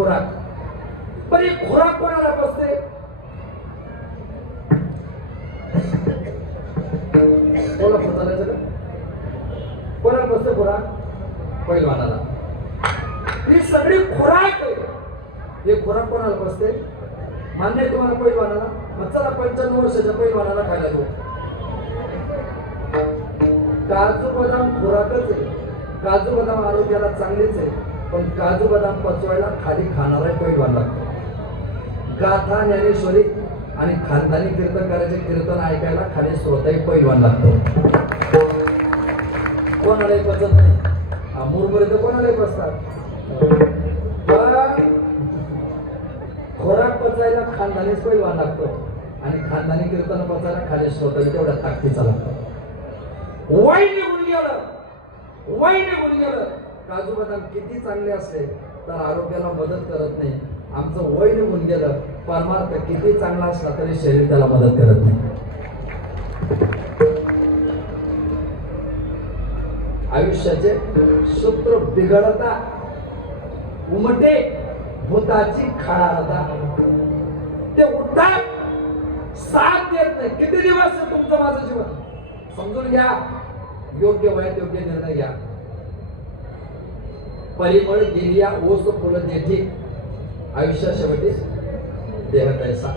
खुराक. पण ही खुराक कोणाला बसते? कोणाला पोचायचं का? कोणाला बसते खुराक? पैलवानाला. ही सगळी खुराक आहे. हे खुराक कोणाला बसते? मान्य आहे तुम्हाला पैलवानाला? मग चला 95 वर्षाच्या पैलवानाला खायला देऊ. काजू बदाम खुराकच आहे. काजू बदाम आरोग्याला चांगलेच आहे, पण काजू बदाम पचवायला खाली खाणारा पैलवान लागतो. गाथा ज्ञानेश्वरी आणि खानदानी कीर्तनकाराचे कीर्तन ऐकायला खाली श्रोताही पैलवान लागतो. कोणालाही पचत नाही. मुरमुरे तर कोणालाही पचतात, पण खुराक पचायला खानदानीच पैलवान लागतो आणि खानदानी कीर्तन पचायला खाली श्रोताही तेवढ्या ताकदीचा लागतो. वय निघून गेलं, वय निघून गेलं. काजू बदाम किती चांगले असले तर आरोग्याला मदत करत नाही. आमचं वय निघून गेलं, परमार्थ किती चांगला असला तरी शरीर त्याला मदत करत नाही. आयुष्याचे सूत्र बिघडता उमटे भूताची खाडारता. ते उठतात, साथ देत नाही. किती दिवस आहे तुमचं माझं जीवन? समजून घ्या. योग्य वयात योग्य निर्णय घ्या. परिमळ गेलिया ओस फुलं देठी. आयुष्या शेवटी देह तैसा.